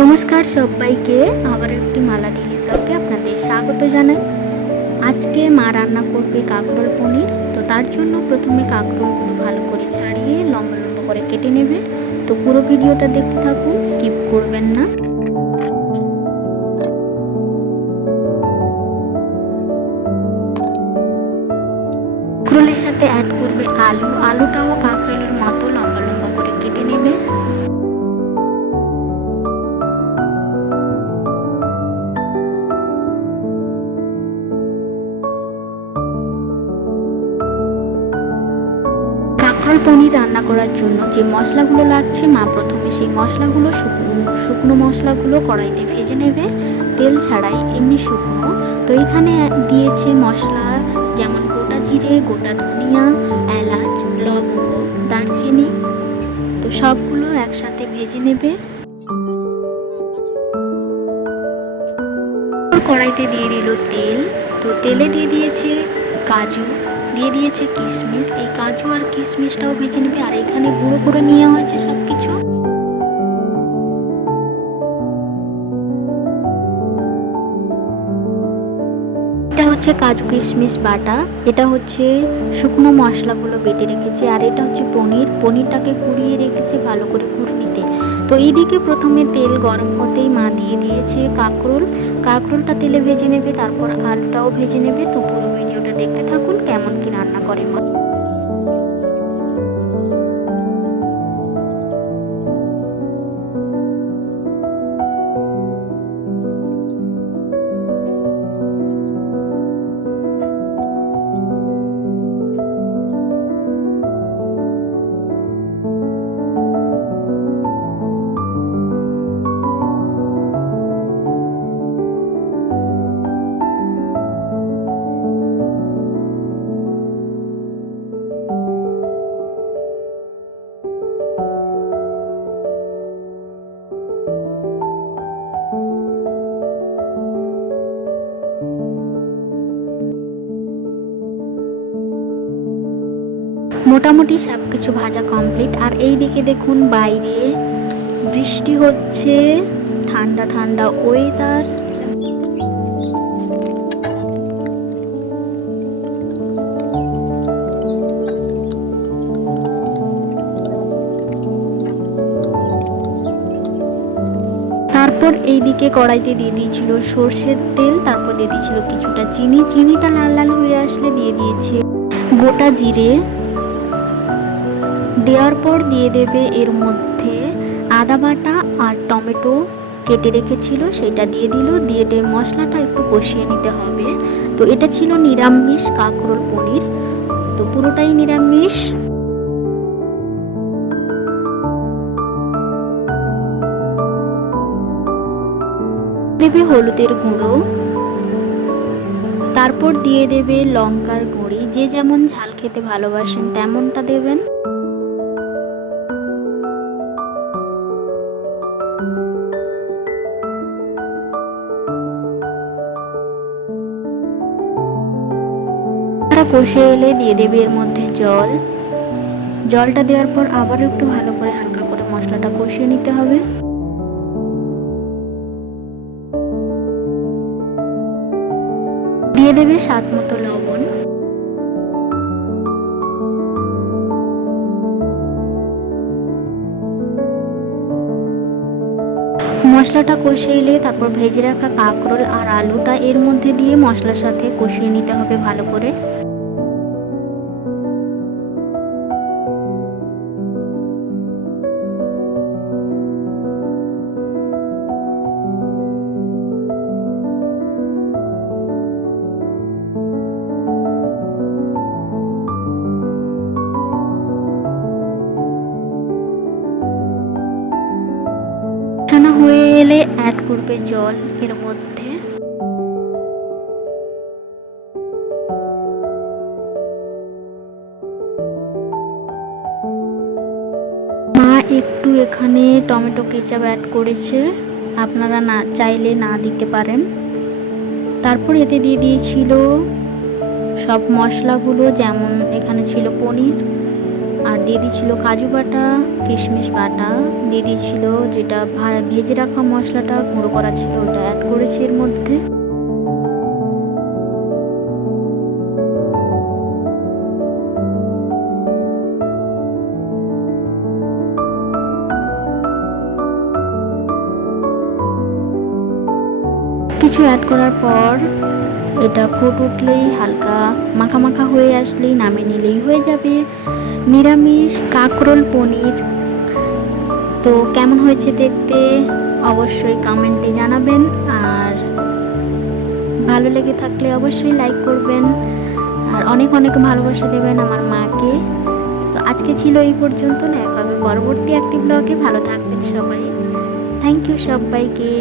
নমস্কার সবাইকে, আবার একটি মালা ডেইলি ব্লগে আপনাদের স্বাগত জানাই। আজকে মা রান্না করবে কাঁকরোল পনির। তো তার জন্য প্রথমে কাঁকরোলগুলো ভালো করে ছাড়িয়ে লম্বা লম্বা করে কেটে নেবে। তো পুরো ভিডিওটা দেখতে থাকুন, স্কিপ করবেন না। কাঁকরোলের সাথে অ্যাড করবে আলুটাও কাঁকরোলের মতো লম্বা লম্বা করে কেটে নেবে। কাঁকরোল পনির রান্না করার জন্য যে মশলাগুলো লাগছে, মা প্রথমে সেই মশলাগুলো শুকনো মশলাগুলো কড়াইতে ভেজে নেবে, তেল ছাড়াই, এমনি শুকনো। তো এখানে দিয়েছে মশলা যেমন গোটা জিরে, গোটা ধনিয়া, এলাচ, লবঙ্গ, দারচিনি। তো সবগুলো একসাথে ভেজে নেবে। কড়াইতে দিয়ে দিল তেল। তো তেলে দিয়ে দিয়েছে কাজু, দিয়ে দিয়েছে কিশমিশ। এই কাজু আর কিশমিশটাও ভেজে নেবে। আর এখানে গুঁড়ো করে নেওয়া হয়েছে সবকিছু। এটা হচ্ছে কাজু কিশমিশ বাটা, এটা হচ্ছে শুকনো মশলাগুলো বেটে রেখেছে, আর এটা হচ্ছে পনিরটাকে কুড়িয়ে রেখেছে ভালো করে কুড়িতে। তো এইদিকে প্রথমে তেল গরম হতেই মা দিয়ে দিয়েছে কাঁকরোলটা তেলে ভেজে নেবে, তারপর আলুটাও ভেজে নেবে। তো পুরো ভিডিওটা দেখতে থাকুন কেমন কি রান্না করে মা। মোটামুটি সব কিছু ভাজা কমপ্লিট। আর এই দিকে দেখুন বাইরে বৃষ্টি হচ্ছে, ঠান্ডা ঠান্ডা ওয়েদার। তারপর এইদিকে কড়াইতে দিয়ে দিয়েছিল সর্ষের তেল, তারপর দিয়ে দিয়েছিল কিছুটা চিনিটা লাল লাল হয়ে আসলে দিয়ে দিয়েছে গোটা জিরে। দেওয়ার পর দিয়ে দেবে এর মধ্যে আদা বাটা আর টমেটো কেটে রেখেছিল, সেটা দিয়ে দিল। দিয়ে মশলাটা একটু কষিয়ে নিতে হবে। তো এটা ছিল নিরামিষ কাঁকরোল পনির, তো পুরোটাই নিরামিষ। দেবে হলুদের গুঁড়ো, তারপর দিয়ে দেবে লঙ্কার গুঁড়ি। যে যেমন ঝাল খেতে ভালোবাসেন তেমনটা দেবেন। কষে এলে দিয়ে দেবে এর মধ্যে জলটা দেওয়ার পর আবার একটু ভালো করে হালকা করে মশলাটা কষিয়ে নিতে হবে। দিয়ে দেবে স্বাদ মতো লবণ। মশলাটা কষিয়ে এলে তারপর ভেজে রাখা কাঁকরোল আর আলুটা এর মধ্যে দিয়ে মশলার সাথে কষিয়ে নিতে হবে ভালো করে। হয়ে এলে অ্যাড করবে জল এর মধ্যে। মা একটু এখানে টমেটো কেচাপ অ্যাড করেছে, আপনারা না চাইলে না দিতে পারেন। তারপর এতে দিয়ে দিয়েছিল সব মশলাগুলো, যেমন এখানে ছিল পনির, আর দিয়ে দিচ্ছিল কাজু বাটা, কিশমিশ বাটা, দিয়ে দিচ্ছিল যেটা ভেজে রাখা মশলাটা গুঁড়ো করা ছিল ওটা অ্যাড করেছি এর মধ্যে। কিছু অ্যাড করার পর এটা ফুট উঠলেই হালকা মাখা মাখা হয়ে আসলেই নামিয়ে নিলেই হয়ে যাবে নিরামিষ কাঁকরোল পনির। তো কেমন হয়েছে দেখতে অবশ্যই কমেন্টে জানাবেন, আর ভালো লেগে থাকলে অবশ্যই লাইক করবেন, আর অনেক অনেক ভালোবাসা দেবেন আমার মাকে। তো আজকে ছিল এই পর্যন্ত, দেখা হবে পরবর্তী একটি ব্লগে। ভালো থাকবেন সবাই। থ্যাংক ইউ সবাইকে।